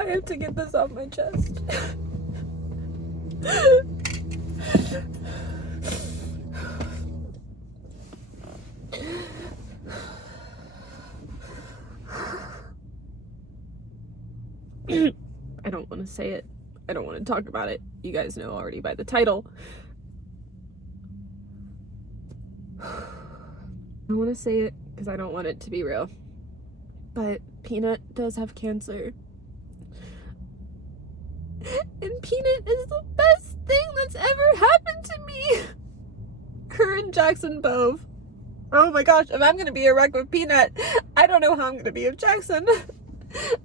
I have to get this off my chest. I don't want to say it. I don't want to talk about it. You guys know already by the title. I want to say it because I don't want it to be real. But Peanut does have cancer. And Peanut is the best thing that's ever happened to me. Her and Jackson both. Oh my gosh, if I'm going to be a wreck with Peanut, I don't know how I'm going to be with Jackson.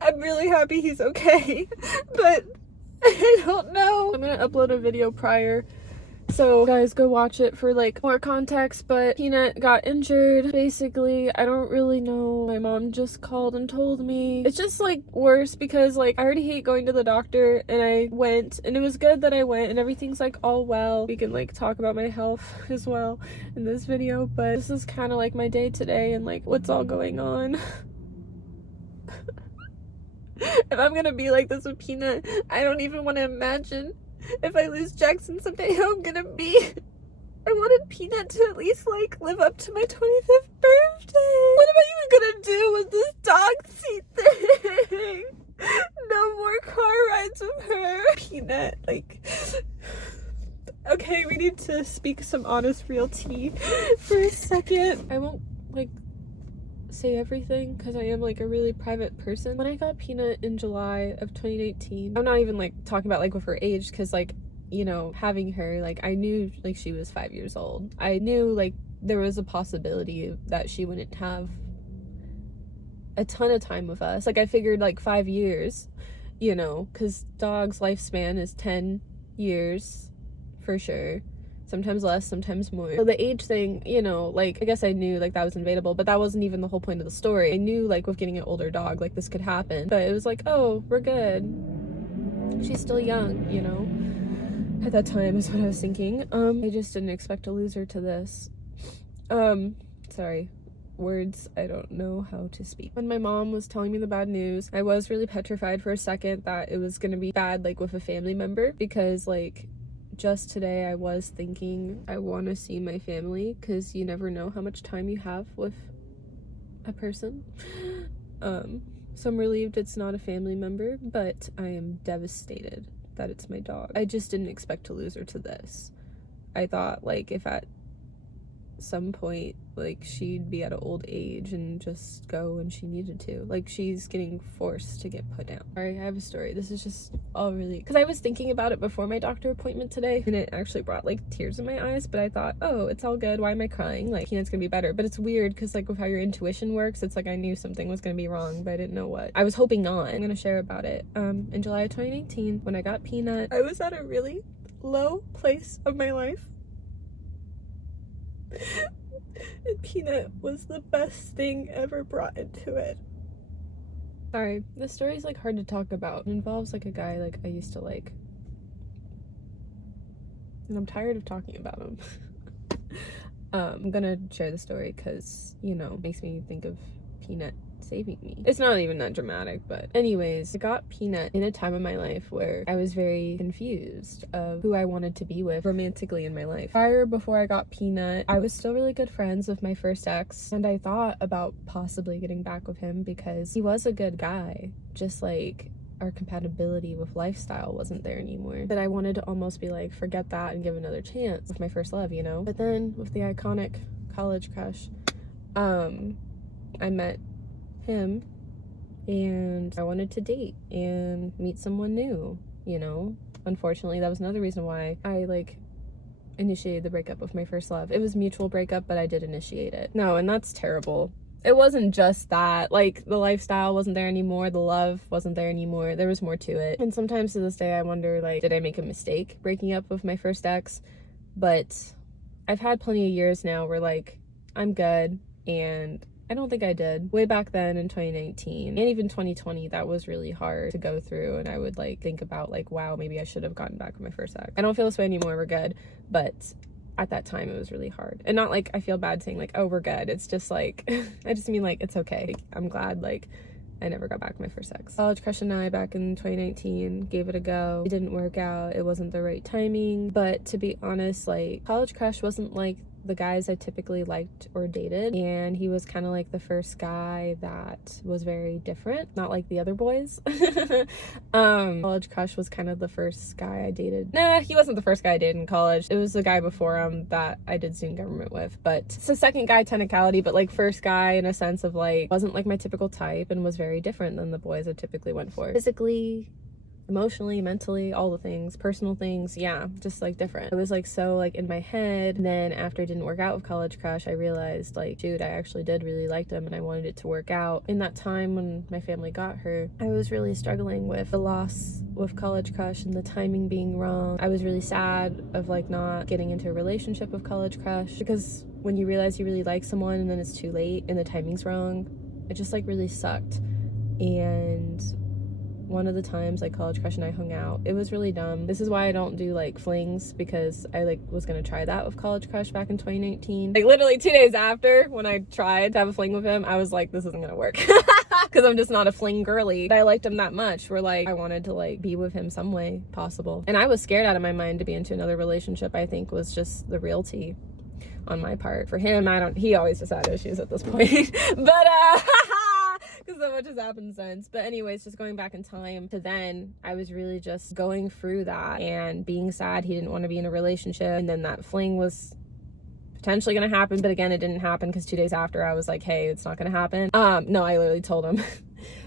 I'm really happy he's okay, but I don't know. I'm going to upload a video prior, so guys go watch it for like more context. But Peanut got injured. Basically, I don't really know. My mom just called and told me. It's just like worse because like I already hate going to the doctor, and I went, and it was good that I went, and everything's like all well. We can like talk about my health as well in this video, but this is kind of like my day today and like what's all going on. If I'm gonna be like this with Peanut, I don't even want to imagine if I lose Jackson someday how I'm gonna be. I wanted Peanut to at least like live up to my 25th birthday. What am I even gonna do with this dog seat thing? No more car rides with her. Peanut, like, okay, we need to speak some honest real tea for a second. I won't like say everything because I am like a really private person. When I got Peanut in July of 2018, I'm not even like talking about like with her age, because like, you know, having her, like I knew like she was 5 years old. I knew like there was a possibility that she wouldn't have a ton of time with us. Like I figured like 5 years, you know, because dogs lifespan is 10 years for sure. Sometimes less, sometimes more. So the age thing, you know, like I guess I knew like that was inevitable, but that wasn't even the whole point of the story. I knew like with getting an older dog, like this could happen, but it was like, oh, we're good. She's still young, you know. At that time is what I was thinking. I just didn't expect to lose her to this. Sorry. Words, I don't know how to speak. When my mom was telling me the bad news, I was really petrified for a second that it was gonna be bad like with a family member, because like just today I was thinking I want to see my family, because you never know how much time you have with a person. So I'm relieved it's not a family member, but I am devastated that it's my dog. I just didn't expect to lose her to this. I thought like if at some point like she'd be at an old age and just go when she needed to. Like she's getting forced to get put down. Sorry, I have a story. This is just all really, because I was thinking about it before my doctor appointment today, and it actually brought like tears in my eyes, but I thought, oh, it's all good. Why am I crying? Like Peanut's gonna be better. But it's weird because like with how your intuition works, it's like I knew something was gonna be wrong, but I didn't know what. I was hoping not. I'm gonna share about it. In July of 2019, when I got Peanut, I was at a really low place of my life. And Peanut was the best thing ever brought into it. Sorry, this story's like hard to talk about. It involves like a guy like I used to like, and I'm tired of talking about him. I'm gonna share the story because, you know, it makes me think of Peanut saving me. It's not even that dramatic, but anyways, I got Peanut in a time of my life where I was very confused of who I wanted to be with romantically in my life. Before I got Peanut, I was still really good friends with my first ex, and I thought about possibly getting back with him because he was a good guy, just like our compatibility with lifestyle wasn't there anymore. But I wanted to almost be like, forget that and give another chance with my first love, you know? But then with the iconic college crush, I met him and I wanted to date and meet someone new, you know. Unfortunately, that was another reason why I like initiated the breakup with my first love. It was mutual breakup, but I did initiate it. No, and that's terrible. It wasn't just that, like the lifestyle wasn't there anymore, the love wasn't there anymore, there was more to it. And sometimes to this day I wonder, like, did I make a mistake breaking up with my first ex? But I've had plenty of years now where like I'm good, and I don't think I did. Way back then in 2019 and even 2020, that was really hard to go through, and I would like think about like, wow, maybe I should have gotten back with my first ex. I don't feel this way anymore, we're good, but at that time it was really hard. And not like I feel bad saying like, oh, we're good. It's just like I just mean like it's okay. I'm glad like I never got back my first ex. College crush and I back in 2019 gave it a go. It didn't work out. It wasn't the right timing. But to be honest, like, college crush wasn't like the guys I typically liked or dated, and he was kind of like the first guy that was very different, not like the other boys. College crush was kind of the first guy I dated. Nah, he wasn't the first guy I dated in college. It was the guy before him that I did student government with, but it's a second guy technicality, but like first guy in a sense of like wasn't like my typical type and was very different than the boys I typically went for. Physically, emotionally, mentally, all the things, personal things, yeah, just like different. It was like so like in my head. And then after it didn't work out with college crush, I realized like, dude, I actually did really like him and I wanted it to work out. In that time when my family got her, I was really struggling with the loss with college crush and the timing being wrong. I was really sad of like not getting into a relationship with college crush, because when you realize you really like someone and then it's too late and the timing's wrong, it just like really sucked. And one of the times like college crush and I hung out, it was really dumb. This is why I don't do like flings, because I like was gonna try that with college crush back in 2019. Like literally 2 days after when I tried to have a fling with him, I was like, this isn't gonna work. Because I'm just not a fling girly. But I liked him that much where like I wanted to like be with him some way possible. And I was scared out of my mind to be into another relationship. I think was just the realty on my part. For him, he always just had issues at this point. But because so much has happened since. But anyways, just going back in time to then, I was really just going through that and being sad he didn't want to be in a relationship. And then that fling was potentially gonna happen, but again, it didn't happen because 2 days after I was like, hey, it's not gonna happen. No, I literally told him.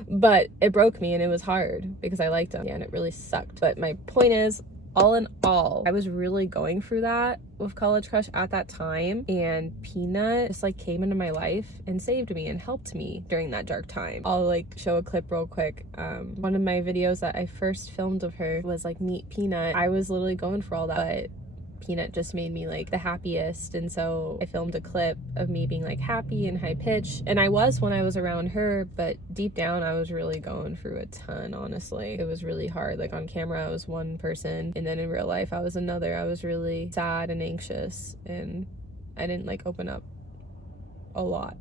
But it broke me and it was hard because I liked him. Yeah, and it really sucked. But my point is, all in all, I was really going through that with college crush at that time, and Peanut just like came into my life and saved me and helped me during that dark time. I'll like show a clip real quick. One of my videos that I first filmed of her was like Meet Peanut. I was literally going for all that, but Peanut just made me like the happiest, and so I filmed a clip of me being like happy and high pitched, and I was when I was around her, but deep down I was really going through a ton. Honestly, it was really hard. Like on camera I was one person, and then in real life I was another. I was really sad and anxious, and I didn't like open up a lot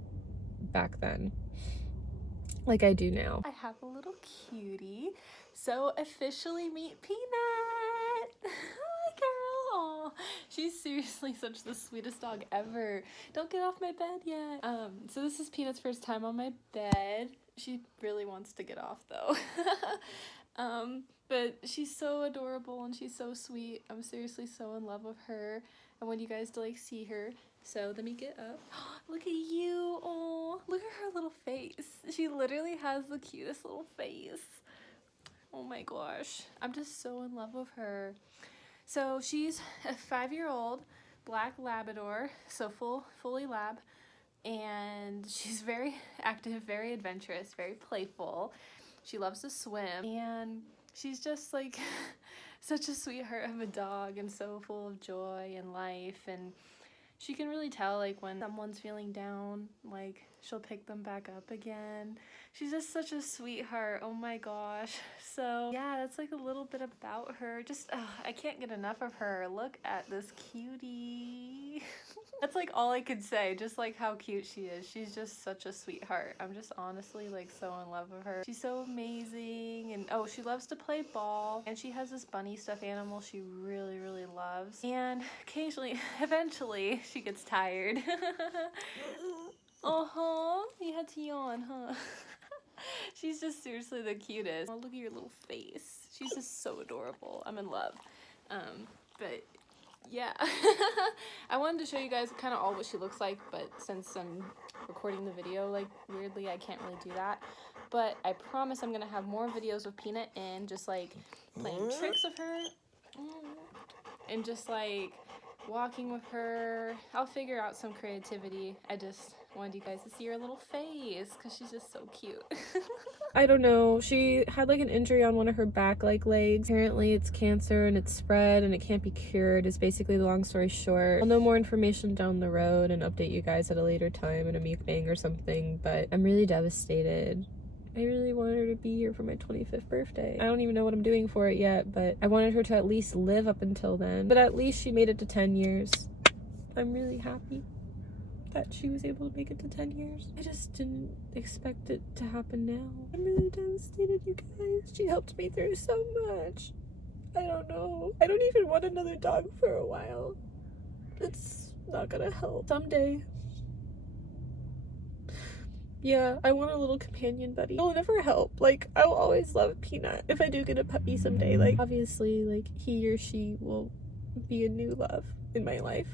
back then like I do now. I have a little cutie, so officially Meet Peanut. Hi girl. Aw, she's seriously such the sweetest dog ever. Don't get off my bed yet. So this is Peanut's first time on my bed. She really wants to get off though. But she's so adorable and she's so sweet. I'm seriously so in love with her. I want you guys to like see her. So let me get up. Look at you. Oh, look at her little face. She literally has the cutest little face. Oh my gosh. I'm just so in love with her. So she's a 5-year-old black Labrador, so fully lab, and she's very active, very adventurous, very playful. She loves to swim, and she's just like such a sweetheart of a dog and so full of joy and life. And she can really tell like when someone's feeling down, like she'll pick them back up again. She's just such a sweetheart. Oh my gosh. So yeah, that's like a little bit about her. Just I can't get enough of her. Look at this cutie. That's like all I could say, just like how cute she is. She's just such a sweetheart. I'm just honestly like so in love with her. She's so amazing. And oh, she loves to play ball, and she has this bunny stuffed animal she really loves, and occasionally, eventually, she gets tired. You had to yawn, huh? She's just seriously the cutest. Oh, look at your little face. She's just so adorable. I'm in love. But yeah. I wanted to show you guys kind of all what she looks like, but since I'm recording the video, like, weirdly, I can't really do that. But I promise I'm gonna have more videos with Peanut and just, like, playing tricks with her. And just, like, walking with her. I'll figure out some creativity. I just wanted you guys to see her little face because she's just so cute. I don't know. She had like an injury on one of her back like legs. Apparently it's cancer and it's spread and it can't be cured is basically the long story short. I'll know more information down the road and update you guys at a later time in a mukbang or something, but I'm really devastated. I really wanted her to be here for my 25th birthday. I don't even know what I'm doing for it yet, but I wanted her to at least live up until then. But at least she made it to 10 years. I'm really happy. that she was able to make it to 10 years. I just didn't expect it to happen now. I'm really devastated, you guys. She helped me through so much. I don't know. I don't even want another dog for a while. It's not gonna help. Someday. Yeah, I want a little companion buddy. It'll never help. Like, I will always love Peanut. If I do get a puppy someday, like, obviously, like, he or she will be a new love in my life.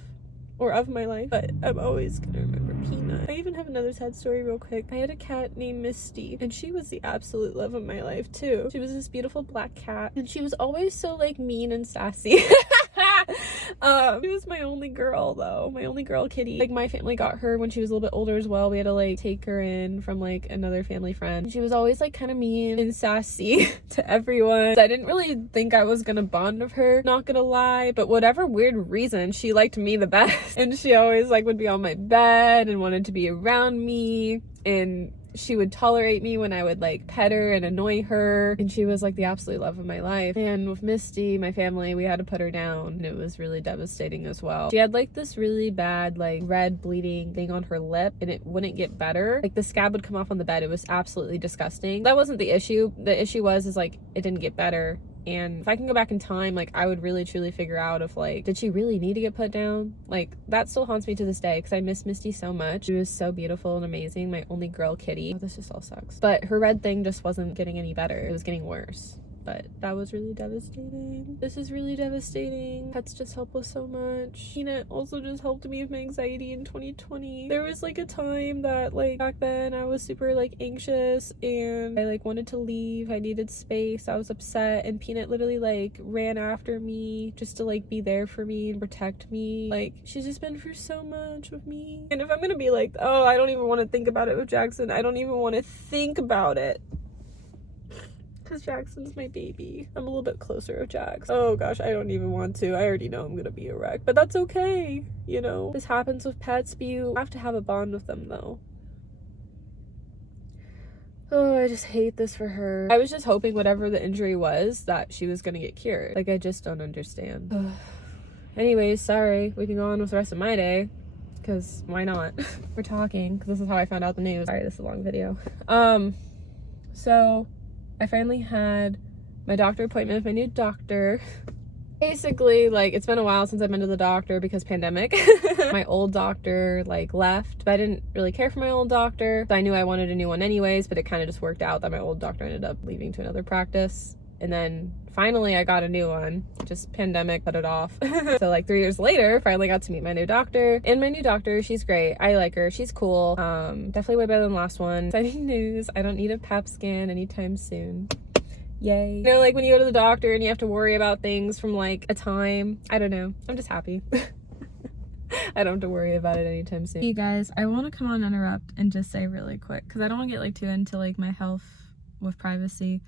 Or of my life. But I'm always gonna remember Peanut. I even have another sad story real quick. I had a cat named Misty, and she was the absolute love of my life, too. She was this beautiful black cat, and she was always so, like, mean and sassy. She was my only girl, though. My only girl kitty. Like, my family got her when she was a little bit older as well. We had to, like, take her in from, like, another family friend. She was always, like, kind of mean and sassy to everyone. So I didn't really think I was gonna bond with her, not gonna lie. But whatever weird reason, she liked me the best. And she always, like, would be on my bed and wanted to be around me. And she would tolerate me when I would, like, pet her and annoy her, and she was, like, the absolute love of my life. And with Misty, my family, we had to put her down, and it was really devastating as well. She had, like, this really bad, like, red bleeding thing on her lip, and it wouldn't get better. Like, the scab would come off on the bed. It was absolutely disgusting. That wasn't the issue. The issue was like, it didn't get better. And if I can go back in time, like, I would really truly figure out if, like, did she really need to get put down? Like, that still haunts me to this day because I miss Misty so much. She was so beautiful and amazing, my only girl kitty. Oh, this just all sucks. But her red thing just wasn't getting any better. It was getting worse. But that was really devastating. This is really devastating. Pets just help us so much. Peanut also just helped me with my anxiety in 2020. There was, like, a time that, like, back then I was super, like, anxious and I, like, wanted to leave. I needed space. I was upset, and Peanut literally, like, ran after me just to, like, be there for me and protect me. Like, she's just been through so much with me. And if I'm gonna be like, oh, I don't even want to think about it with Jackson, I don't even want to think about it. Because Jackson's my baby. I'm a little bit closer with Jax. Oh gosh, I don't even want to. I already know I'm gonna be a wreck. But that's okay, you know? This happens with pets, but you have to have a bond with them, though. Oh, I just hate this for her. I was just hoping whatever the injury was, that she was gonna get cured. Like, I just don't understand. Anyways, sorry. We can go on with the rest of my day. Because why not? We're talking, because this is how I found out the news. Sorry, this is a long video. So I finally had my doctor appointment with my new doctor. Basically, like, it's been a while since I've been to the doctor because pandemic. My old doctor, like, left, but I didn't really care for my old doctor. I knew I wanted a new one anyways, but it kind of just worked out that my old doctor ended up leaving to another practice. And then finally I got a new one. Just pandemic put it off. So, like, 3 years later, finally got to meet my new doctor. And my new doctor, she's great. I like her. She's cool. Definitely way better than the last one. Exciting news. I don't need a pap scan anytime soon. Yay. You know, like, when you go to the doctor and you have to worry about things from, like, a time. I don't know. I'm just happy. I don't have to worry about it anytime soon. Hey guys, I want to come on Interrupt and just say really quick, because I don't want to get, like, too into, like, my health with privacy,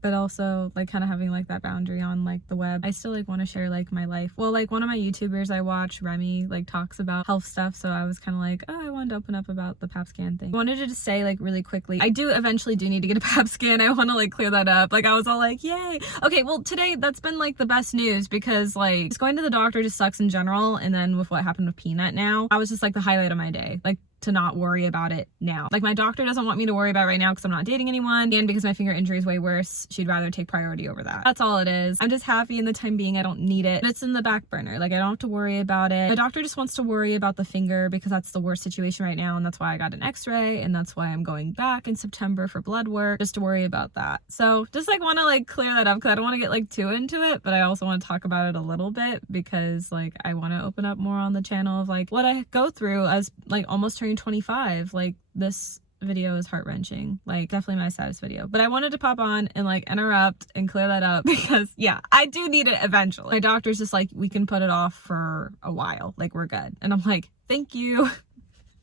but also, like, kind of having, like, that boundary on, like, the web. I still, like, want to share, like, my life. Well, like, one of my YouTubers I watch, Remy, like, talks about health stuff, so I was kind of like, oh, I wanted to open up about the pap scan thing. I wanted to just say, like, really quickly, I do eventually need to get a pap scan. I want to, like, clear that up. Like, I was all like, yay. Okay, well, today, that's been, like, the best news, because, like, just going to the doctor just sucks in general, and then with what happened with Peanut now, I was just, like, the highlight of my day. Like, to not worry about it now. Like, my doctor doesn't want me to worry about it right now because I'm not dating anyone, and because my finger injury is way worse, she'd rather take priority over that. That's all it is. I'm just happy in the time being I don't need it, but it's in the back burner. Like, I don't have to worry about it. My doctor just wants to worry about the finger because that's the worst situation right now, and that's why I got an x-ray, and that's why I'm going back in September for blood work, just to worry about that. So just, like, want to, like, clear that up because I don't want to get, like, too into it, but I also want to talk about it a little bit because, like, I want to open up more on the channel of, like, what I go through as, like, almost turning 25. Like, this video is heart-wrenching. Like, definitely my saddest video. But I wanted to pop on and, like, interrupt and clear that up because, yeah, I do need it eventually. My doctor's just like, we can put it off for a while. Like, we're good. And I'm like, thank you.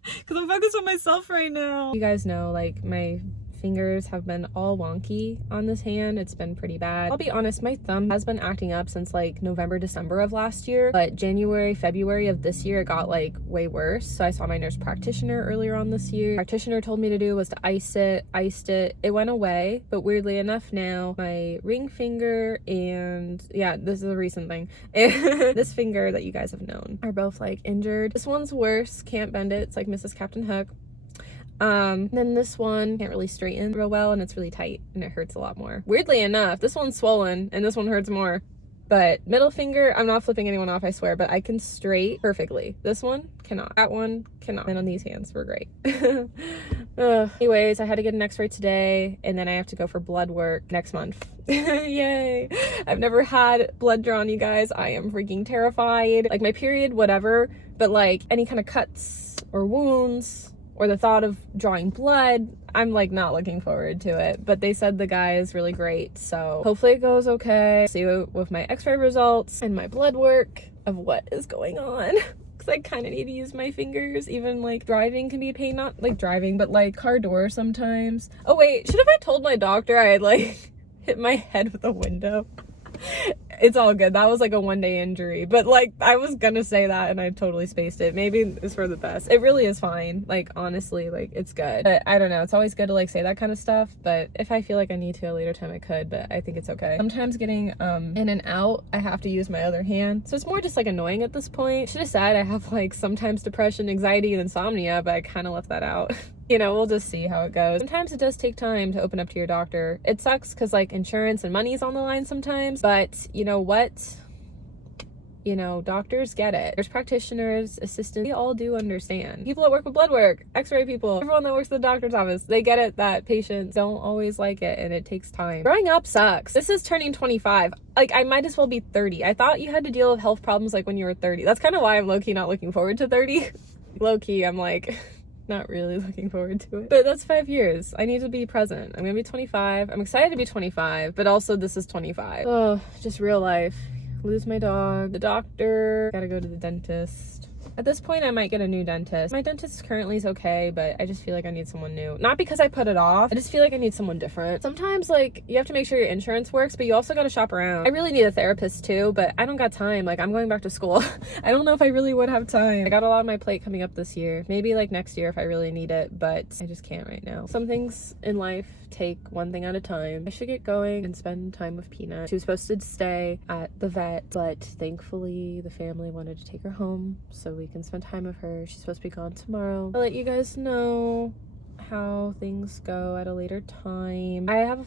Because I'm focused on myself right now. You guys know, like, my fingers have been all wonky on this hand. It's been pretty bad. I'll be honest, my thumb has been acting up since like November, December of last year, but January, February of this year, it got like way worse. So I saw my nurse practitioner earlier on this year. Practitioner told me to do was to ice it, iced it. It went away, but weirdly enough now, my ring finger and yeah, this is a recent thing, and this finger that you guys have known are both like injured. This one's worse, can't bend it. It's like Mrs. Captain Hook. Then this one can't really straighten real well, and it's really tight and it hurts a lot more. Weirdly enough, this one's swollen and this one hurts more. But middle finger, I'm not flipping anyone off, I swear, but I can straight perfectly. This one cannot. That one cannot. And on these hands, we're great. Anyways, I had to get an x-ray today, and then I have to go for blood work next month. Yay. I've never had blood drawn, you guys. I am freaking terrified. Like my period, whatever, but like any kind of cuts or wounds or the thought of drawing blood, I'm like not looking forward to it. But they said the guy is really great, so hopefully it goes okay. See with my x-ray results and my blood work of what is going on. Because I kind of need to use my fingers. Even like driving can be a pain. Not like driving, but like car door sometimes. Oh wait, should have I told my doctor I had like hit my head with a window? It's all good. That was like a one-day injury, but like I was gonna say that and I totally spaced it. Maybe it's for the best. It really is fine. Like honestly, like it's good. But I don't know. It's always good to like say that kind of stuff. But if I feel like I need to a later time, I could. But I think it's okay. Sometimes getting in and out, I have to use my other hand, so it's more just like annoying at this point. Should have said I have like sometimes depression, anxiety, and insomnia, but I kind of left that out. You know, we'll just see how it goes. Sometimes it does take time to open up to your doctor. It sucks because like insurance and money's on the line sometimes, but you know what? You know, doctors get it. There's practitioners, assistants, they all do understand. People that work with blood work, x-ray people, everyone that works at the doctor's office, they get it that patients don't always like it and it takes time. Growing up sucks. This is turning 25. Like, I might as well be 30. I thought you had to deal with health problems like when you were 30. That's kind of why I'm low-key not looking forward to 30. Low-key, I'm like... not really looking forward to it, but that's 5 years. I need to be present. I'm gonna be 25. I'm excited to be 25, but also this is 25. Oh, just real life. Lose my dog, the doctor, gotta go to the dentist. At this point, I might get a new dentist. My dentist currently is okay, but I just feel like I need someone new. Not because I put it off. I just feel like I need someone different. Sometimes, like, you have to make sure your insurance works, but you also gotta shop around. I really need a therapist too, but I don't got time. Like, I'm going back to school. I don't know if I really would have time. I got a lot on my plate coming up this year. Maybe, like, next year if I really need it, but I just can't right now. Some things in life take one thing at a time. I should get going and spend time with Peanut. She was supposed to stay at the vet, but thankfully the family wanted to take her home so we can spend time with her. She's supposed to be gone tomorrow. I'll let you guys know how things go at a later time. I have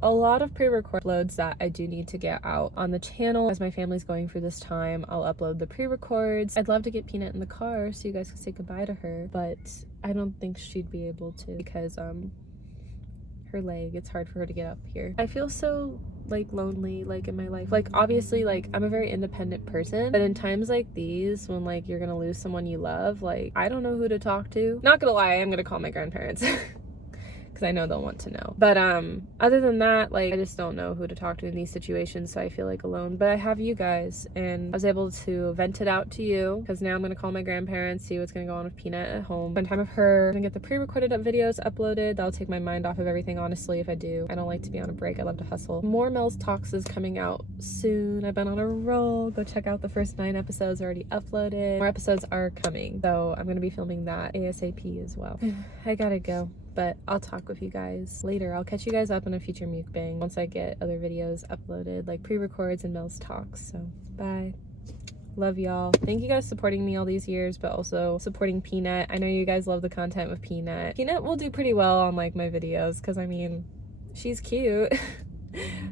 a lot of pre-record uploads that I do need to get out on the channel. As my family's going through this time, I'll upload the pre-records. I'd love to get Peanut in the car so you guys can say goodbye to her, but I don't think she'd be able to because her leg, it's hard for her to get up here. I feel so like lonely like in my life. Like obviously like I'm a very independent person, but in times like these when like you're gonna lose someone you love, like I don't know who to talk to. Not gonna lie, I'm gonna call my grandparents. Because I know they'll want to know. But other than that, like I just don't know who to talk to in these situations, so I feel like alone. But I have you guys, and I was able to vent it out to you because now I'm gonna call my grandparents, see what's gonna go on with Peanut at home, spend time with her, and get the pre-recorded up videos uploaded. That'll take my mind off of everything, honestly. If I do, I don't like to be on a break. I love to hustle. More Mels Talks is coming out soon. I've been on a roll. Go check out the first 9 episodes already uploaded. More episodes are coming, so I'm gonna be filming that ASAP as well. I gotta go. But I'll talk with you guys later. I'll catch you guys up in a future mukbang once I get other videos uploaded, like pre-records and Mels Talks. So, bye. Love y'all. Thank you guys supporting me all these years, but also supporting Peanut. I know you guys love the content with Peanut. Peanut will do pretty well on, like, my videos, because, I mean, she's cute.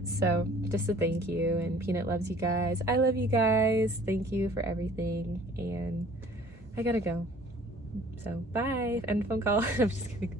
So, just a thank you, and Peanut loves you guys. I love you guys. Thank you for everything, and I gotta go. So, bye. End phone call. I'm just kidding.